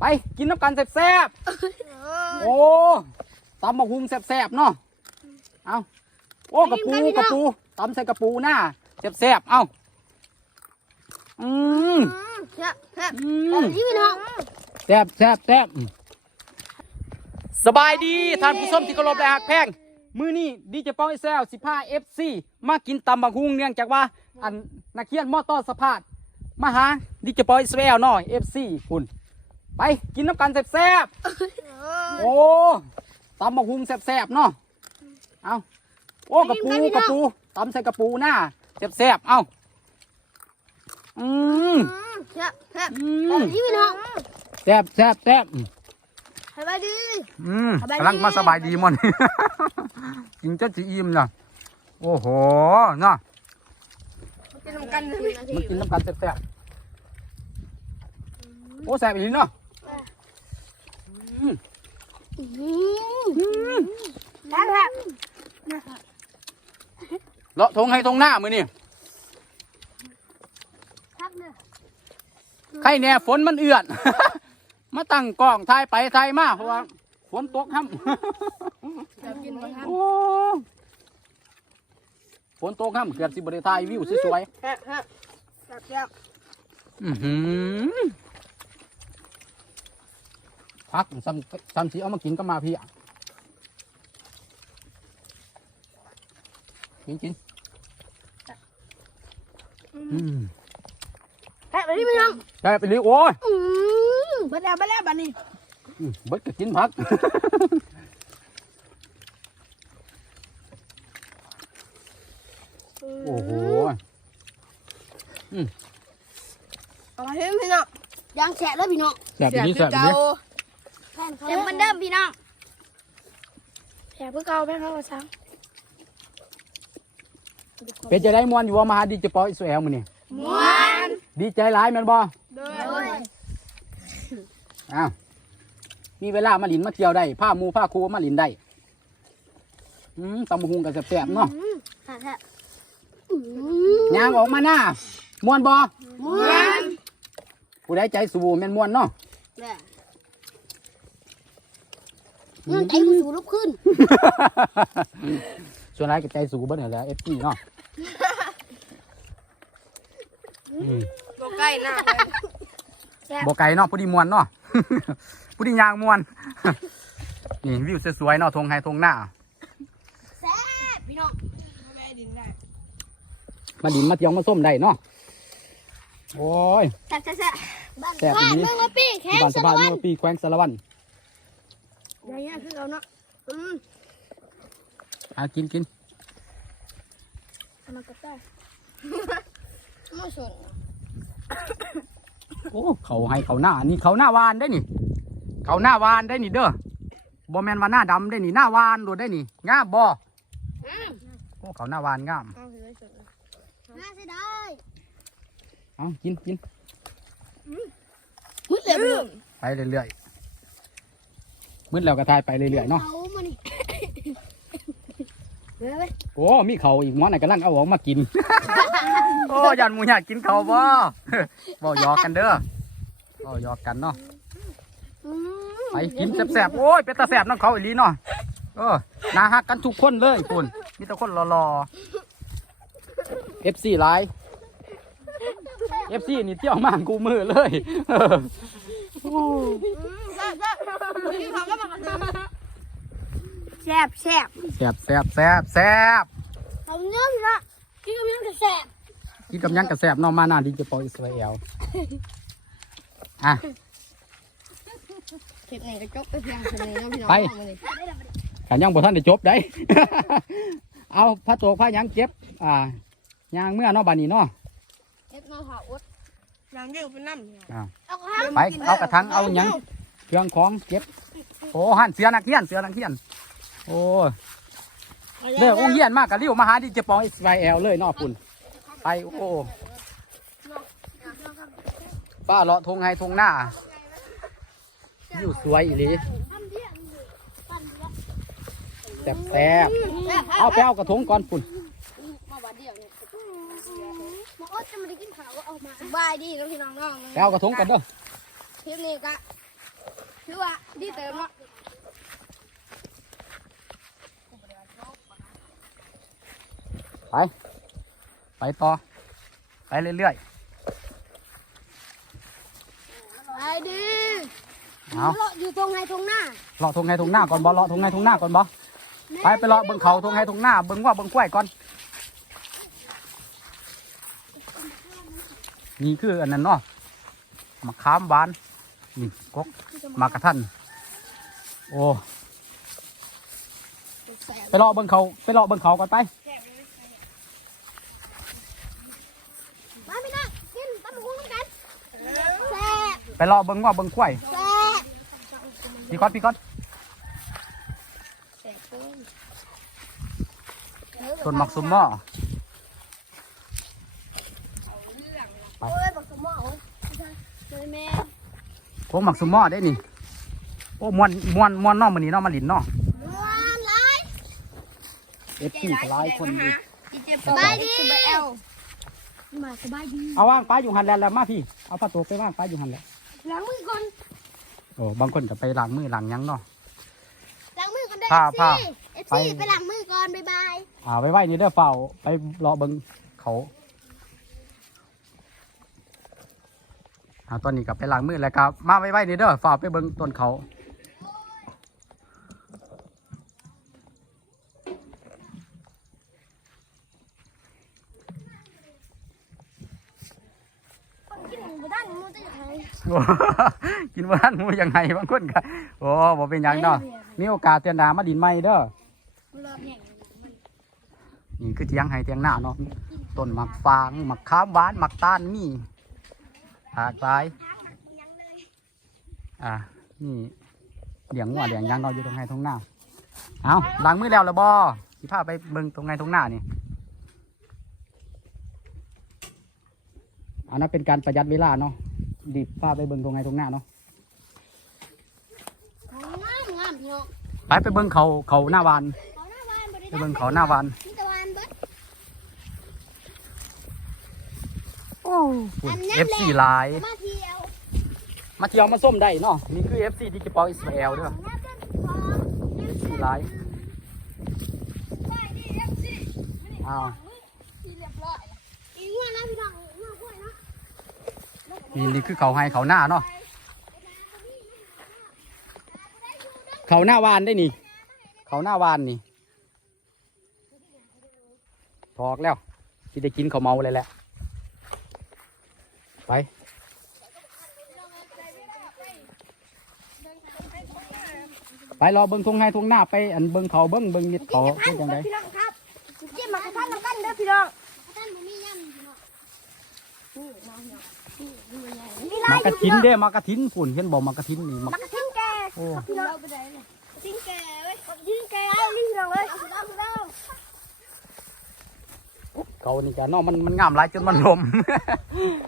ไปกินน้ำกันแซ่บๆ โอ้ตำมะฮุงแซ่บๆเนาะ เอาโอ้กระปูกระปูตำใส่กระปูหน้าแซ่บๆ เอาอืมแซ่บแซ่บอืมนี่พี่น้องแซ่บแซ่บแซ่บสบายดีท่านผู้ชมที่เคารพและหักแพงมือนี้ดีเจป้องไอแซล15 FC มากินตำบักฮุงเนื่องจากว่าอันนักเขียนมอต้อสะพาดมาหาดีเจป้องไอแซลเนาะ FC คุณ ไปกินน้ำกันแซ่บๆโอ้ตำบักฮุงแซ่บๆเนาะเอาโอ้กระปูกระปูตำใส่กระปูหน้าแซ่บๆเอาอืมแซ่บแซ่บอืมนี่พี่น้องแซ่บแซ่บแซ่บสบายดีอืมสบายดีกำลังมาสบายดีมันกินจนจะอิ่มนะโอ้โหเนาะกินน้ำกันเลยมันกินน้ำกันแซ่บๆโอ้แซ่บอีกเนาะ อืมแซ่บแซ่บเลาะทงให้ทงหน้ามือนี่พักเลยใครแน่ฝนมันเอือด มาตั้งกล้องถ่ายไปถ่ายมาเพราะว่าฝนตกห้ำกินมาครับโอ้ฝนตกห้ำเกือบสิบริถ่ายวิวสวยแซ่บแซ่บแซ่บแซ่บๆอื้อหือ พักซ้ำซ้ำสีเอามากินก็มาพี่อะกินกินอืมแซ่บเลยพี่น้องได้ไปเลยโอ้ยอืมไปแล้วไปแล้วบัดนี้อืมเบิดก็กินผักโอ้โหเอามาให้พี่น้องยางแฉะแล้วพี่น้องแซ่บดีแซ่บดีแฉะ เหมือนเดิมพี่น้องแฉะเพื่อเก่าแม่เขาสั่งเป็นจะได้มวนอยู่ว่ามาหาดีเจปอยอิสราเอลมื้อนี้ม้วนดีใจหลายแม่นบ่โดยอ้าวมีเวลามาหลินมาเที่ยวได้ผ้าหมูผ้าครูมาหลินได้อืมตำบักหุงกับแซ่บๆเนาะแซ่บแซ่บยางออกมาหน้าม่วนบ่ม้วนผู้ใดใจสูแม่นม่วนเนาะ เงื่อนใจกูสูลุกขึ้นส่วนไรกับใจสูเบิ้ลเหรอเอฟซีเนาะอืมบอกใกล้หน้าบ่ไก่เนาะผู้ดีมวนเนาะผู้ดียางมวนนี่วิวสวยๆเนาะทงไฮทงหน้าแซ่บพี่น้องแม่ดินได้มาดินมาเที่ยวมาส้มได้เนาะโอ้ยแซ่บแซ่บแซ่บบ้านแซ่บอีหลีเมืองละปีแข้งบ้านสสะบายวัเมื่นอปีแขวงสารวัน อย่างเงี้ยคือเราเนาะอืมหากินกินเอามากระต่ายไม่สนโอ้เขาให้เขาหน้านี่เขาหน้าวานได้นี่ เขาหน้าวานได้นี่เด้อบ่แมนว่าหน้าดำได้นี่หน้าวานโดดได้นี่งามบ่อืมโอ้เขาหน้าวานงามเอาสิไม่สนน่าเสียดายเอากินกินหุ้ยเหลือไปเรื่อยๆ มืดแล้วก็ทายไปเรื่อยๆเนาะเอามานี่เดี๋ยวไปโอ้มีเขาอีกหมอนไหนกำลังเอาออกมากิน โอ้ยันหมูอยากกินเขาบ่ บ่หยอกกันเด้อบ่หยอกกันเนาะอืมไปกินแซ่บๆโอ้ยเป็นตาแซ่บน้ำเขาอีหลีเนาะเออนาฮักกันทุกคนเลยคุณมีแต่คนรอๆ FC ไลน์ FC นี่เที่ยวมากกูมือเลยเออโอ้แซ่บแซ่บพี่เขาก็มา แซ่บแซ่บแซ่บแซ่บแซ่บแซ่บทำเนื้อพี่ละกินกับยังจะแซ่บกินกับหยังกับแซ่บเนาะมาหน้าดิจิปอลอิสราเอลอะคลิปนี้ก็จบไปเพียงเท่านี้นะพี่น้องไปเอามานี่กันยังบ่ทันได้จบได้ เอาพระโตพระหยังเก็บ อ่ายางเมื่อเนาะบานนี้เนาะเอ็ดมาเผาอดน้ำเดือดเป็นน้ำอ่าเอากระทั่งไปเอากระทังเอาหยัง เครื่องของเก็บ โอ้หันเสือนักเขียนเสือนักเขียน โอ้เด้อองค์เฮียนมากกะริ้วมาหาดิเจปองอิสราเอลเลยเนาะปุ่นไปโอ้ป้าเลาะทงไฮทงหน้าอยู่สวยอีหลีทำเดียวปั่นเดียวแซ่บแซ่บเอาไปเอากระทงก่อนปุ่นมาวันเดียวเนี่ยมาอดจะมาได้กินข้าวก็เอามาสบายดีนะพี่น้องน้องไปเอากระทงกันเด้อคลิปนี้ก็ ถือว่าดีเติมเนาะไป ไปต่อ ไปเรื่อยไปดิๆเอาเลาะอยู่ตรงไหนตรงหน้าเลาะทงไงทงหน้าก่อนบ่เลาะทงไงทงหน้าก่อนบ่ไปไปเลาะเบิ่งเขาทงไงทงหน้าเบิ่งว่าเบิ่งกล้วยก่อน นี่คืออันนั้นเนาะมะขามหวานนี่กก มากระทันโอ้ไปเลาะเบิ่งเขาไปเลาะเบิ่งเขาก่อนไปมาพี่น้องกินตำบักหุ่งด้วยกันแซ่บไปเลาะเบิ่งว่าเบิ่งกล้วยแซ่บพี่ก้อนพี่ก้อนต้นมักซุมหม้อ โอ้ยบักสมองเลยแม่ โอ้มักซุมหม้อได้นี่โอ้มวนมวนมวนเน้องมันนี้เน้องมาลินเนาะม้วนหลายเอฟซีหลายคนอยู่สบายดีมาสบายดีเอาว่างป้าอยู่หันแล้วแล้วมาพี่เอาผ้าตัวไปว่างป้าอยู่หันแล้วล้างมือก่อนโอ้บางคนก็ไปล้างมือล้างหยังเนาะล้างมือก่อนได้ผ้าเอฟผ้าซีเอฟไปซีไปล้างมือก่อนบ๊ายบายอ่าไว้ไว้นี่เด้อเฝ้าไปรอเบิ่งเขา อ่าตอนนี้ก็ไปล้างมือแล้วครับมาไว้ไว้นี่เด้อเฝ้าไปเบิ่งต้นเขาคนกินหมูด้านหมูจะยังไงโอ้กินว่าทันหมูยังไงบางคนก็โอ้บ่เป็นหยังเนาะมีโอกาสเตือนหนามาดินใหม่เด้อรอบแห่งนี่คือเทียงให้เทียงหน้าเนาะต้นหมักฟางหมักข้ามหวานหมักต้านมี หากตายอ่านี่เลี้ยงวัวเลี้ยงหยังเราะอยู่ตรงไห้ตรงหน้าเอาล้างมือแล้วละบอสิพาไปเบิ่งตรงไห้ตรงหน้านี่อันนั้นเป็นการประหยัดเวลาเนาะดีพาไปเบิ่งตรงไห้ตรงหน้าเนาะงามงามพี่น้องไปไปเบิ่งเขาเขาหน้าวานเขาหน้าวานบริไปเบิ่งเขาหน้าวาน มีตะวันเบิด โอ้เอฟซีหลาย มาเที่ยวมาเที่ยวมาส้มได้เนาะนี่คือ FC ดิจิปอลอิสราเอลเด้องามเกินพอ FC หลายได้ดีเอฟซีอ้าวที่เรียบร้อยอีกว่านะพี่น้องอีกว่าด้วยนะนี่นี่คือเขาให้เขาหน้าเนาะเขาหน้าวานได้นี่ เขาหน้าวานนี่พอกแล้วที่ได้กินเขาวเมาเลยแหละ ไป ไปรอเบิ้งทงให้ทงหน้าไปอันเบิ้งเขาเบิ้งเบิ้งนิดเขาเป็นยังไงพี่น้องครับเจ็บมากระทันน้ำกันเด้อพี่น้องท่านบ่มีย่ำพี่น้องนี่น้องพี่น้องนี่มากระทินเด้มากระทินฝุ่นเห็นบอกมากระทินนี่มักมากระทิ้งแกโอ้พี่น้องไปไหนเนี่ยทิ้งแกเว้ยทิ้งแกเอานี่พี่น้องเลยเอาสุดเอาสุดเอาเขานี่แกเนาะมันมันงามหลายจนมันลม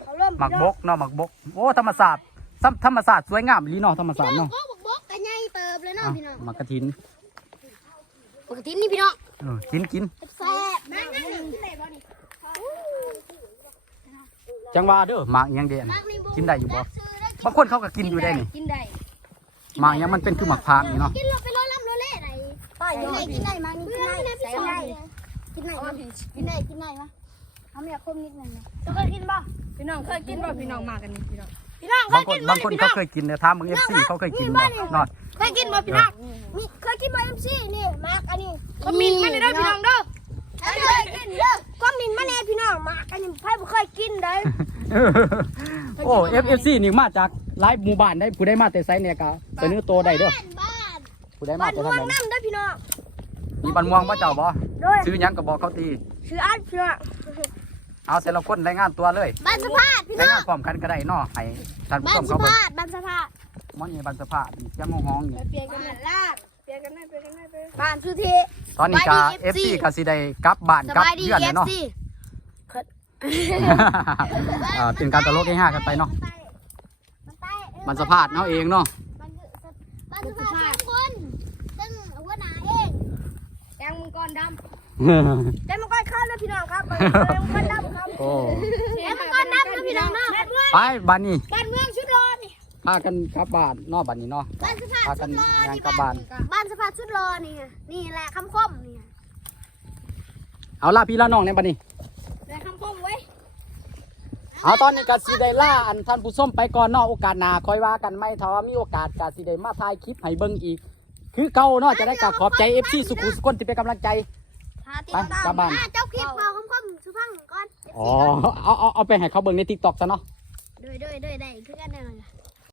เอาเริ่ มหมักบกเนาะหมักบก โอ้ธรรมศาสตร์ซ้ำธรรมศาสตร์สวยงามอีหลีเนาะธรรมศาสตร์น้องเนาะก็บอกบอกกันใหญ่เติบเลยเนาะอะพี่น้องหมักกระทินปกตินี่พี่น้องเออกินกินแซ่บแม่งั้นหนึ่งที่ไหนบ่นี่จังว่าเด้อหมากอิหยังเด่นกินได้อยู่บ่บางคนเขาก็กินอยู่ได้นี่กินได้หมากอิหยังมันเป็นคือหมักพร้าวนี่เนาะกินเราไปร้อยลำร้อยเล่ไหนป้ายกินได้กินได้มานี่กินได้ใส่ได้กินได้กินได้กินได้มะ เอาเมียคมนิดหนึงนะเคยกินบ่พี่น้องเคยกินบ่พี่น้องมากันนี่พี่น้องพี่น้องเคบางยคกินนบ่บางคนพี่เขาน้องเคยกินเนี่ยถามมึง FC เขาเคยกินบ่เนาะเคยกินบ่พี่น้องมีเคยกินบ่เอ็มซีนี่มากอันนี้ก็มินมาเด้อพี่น้องเด้อเคยกินเด้อก็มินมาแน่พี่น้องมากอันนี้ไผบ่เคยกินเด้อโอ้ FFC นี่มาจากหลายหมู่บ้านได้ผู้ใดมาแต่ไสเนี่ยก็เสนอตัวได้เด้อบ้านผู้ใดมาบ้านแต่ม่วทางงไหนน้ำเด้อพี่น้องมีบันม่วงบ่เจ้าบ่โดยชื่อหยังก็บอกเขาตีชื่ออันพี่น้อง เอาแต่ละคนรายงานตัวเลยบ้านสภาพพี่รายน้องงานพร้อมกันก็ได้เนาะให้ท่านผู้บ้าชนมสเขาเบิ่งภาพบ้านสภาพมันนี่บันสภาเสียงห้องๆนี่เปลี่ยนกันลาดเปลี่ยนกันได้เปลี่ยนกันได้ไปบ้านสุธีตอนนี้ก็สบายดี FC FC ก็สิได้กลับบ้านสกลับบายดีเพื่อนเอแล้วฟเนาะ ซี อ่าเป็นการตลกให้ห้ากันไปเนาะมันสภาพเนาะเองเนาะบ้านสภาพทุกคนซึ่งหัวหน้าเองแกงมังกรดแต่มันก็เข้าเลยพี่น้องครับมันก็ดำครับโอ้แต่มันก็ดำนะพี่น้องเนาะไปบ้านนี้บ้านเมืองชุดร้อนนี่ไปพากันกลับบ้านเนอกบ้านนี้เนาะบ้านสะพานพากัสุนดรองานนี่กลับบ้าน บ้านสะพานสุดรอนี่นี่แหละคำคมนี่เอาล่ะพี่ละน้องในบัดนี้ได้คำคมไว้ยเอาตอนนี้ก็สิได้ล่าอันท่านผู้ชมไปก่อนเนาะโอกาสหน้าคอยว่ากันไหมถ้าว่ามีโอกาสก็สิได้มาถ่ายคลิปให้เบิ่งอีก คือเก่าเนาะจะได้กับขอบใจ FC สุขุสุคนที่เป็นกำลังใจถ้าติด ไปตามกลับบ้านอะเจ้าคลิปมาคำคมสุพังก่อนอ๋อ เอาเอาเอาไปให้เขาเบิ่งใน TikTok ซะเนาะ โดยโดยโดยได้คือกันได้เลย